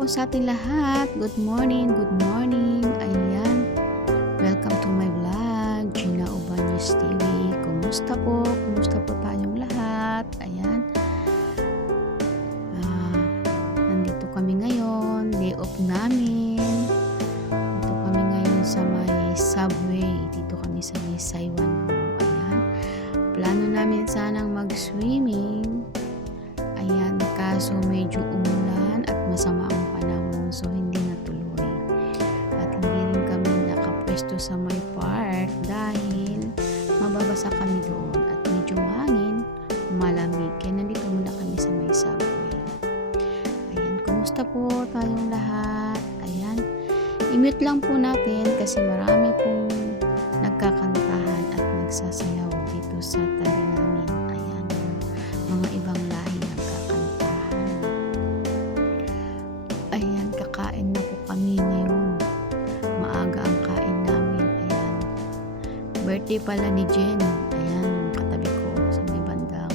Po sa ating lahat. Good morning, good morning. Ayan, welcome to my vlog, Gina Ubanyes TV. Kumusta po? Kumusta po tayong lahat? Ayan. Ah, nandito kami ngayon, day off namin. Dito kami ngayon sa may subway. Dito kami sa may Saiwan. Ayan. Plano namin sanang mag-swimming. Ayan, kaso medyo umulan at masama ang so hindi natuloy. At hindi rin kami nakapwesto sa may park dahil mababasa kami doon at medyo mahangin, malamig. Kaya nandito muna kami sa may subway. Ayan, kumusta po tayong lahat? Ayan, i-mute lang po natin kasi marami pong nagkakantahan at nagsasayaw dito sa kakain na po kami ngayon. Maaga ang kain namin. Ayan. Birthday pala ni Jen. Ayan, katabi ko sa may bandang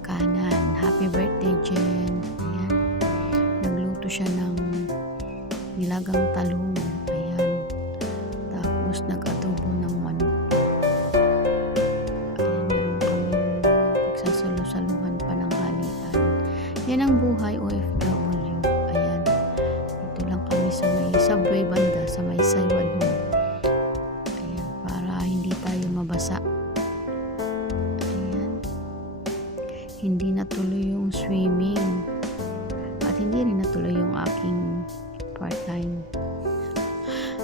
kanan. Happy birthday, Jen. Ayan. Nagluto siya ng nilagang talong. Ayan. Tapos nag-adobo ng manok. Ayan, meron kami nagsasalo-saluhan pa ng halian. Yan ang buhay mabasa. Ayan. Hindi natuloy yung swimming. At hindi rin natuloy yung aking part-time.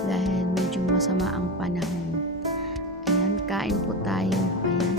Dahil medyo masama ang panahon. Ayan, kain po tayo. Ayan,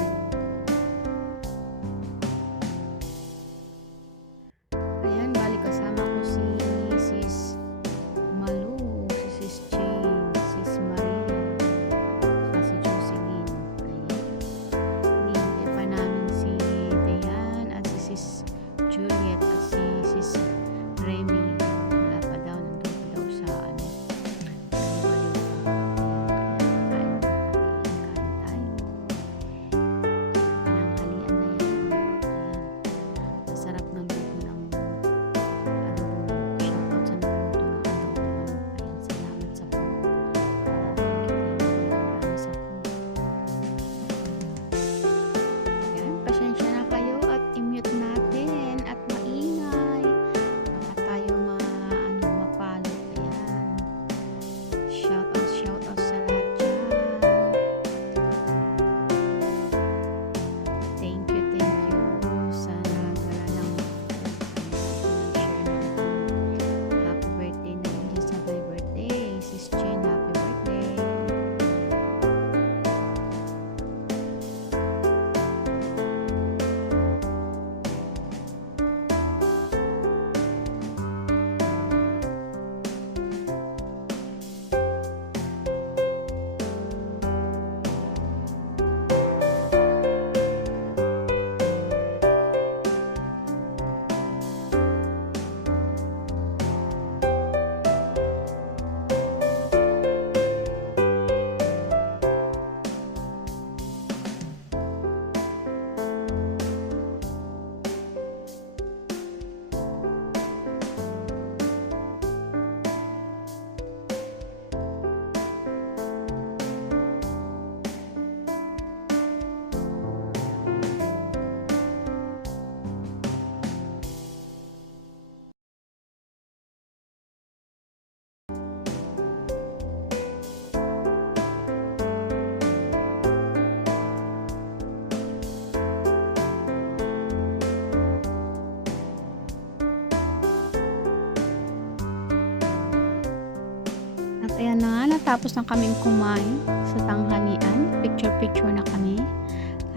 ayan na nga, natapos na kaming kumain sa tanghalian. Picture-picture na kami.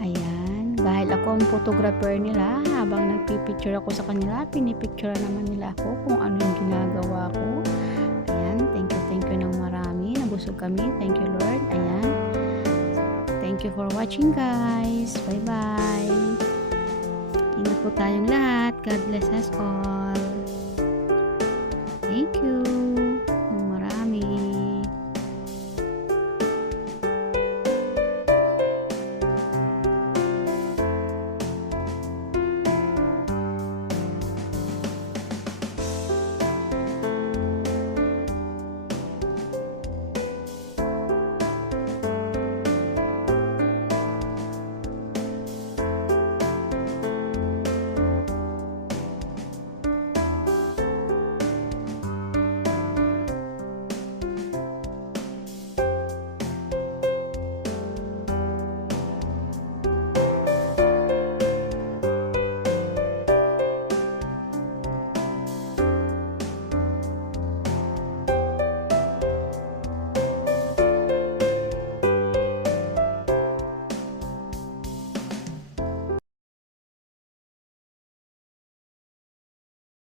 Ayan. Dahil ako ang photographer nila, habang nagpipicture ako sa kanila, pinipicture naman nila ako kung ano yung ginagawa ko. Ayan. Thank you, thank you ng marami. Nabusog kami. Thank you, Lord. Ayan. Thank you for watching, guys. Bye-bye. Ingat po tayong lahat. God bless us all. Thank you.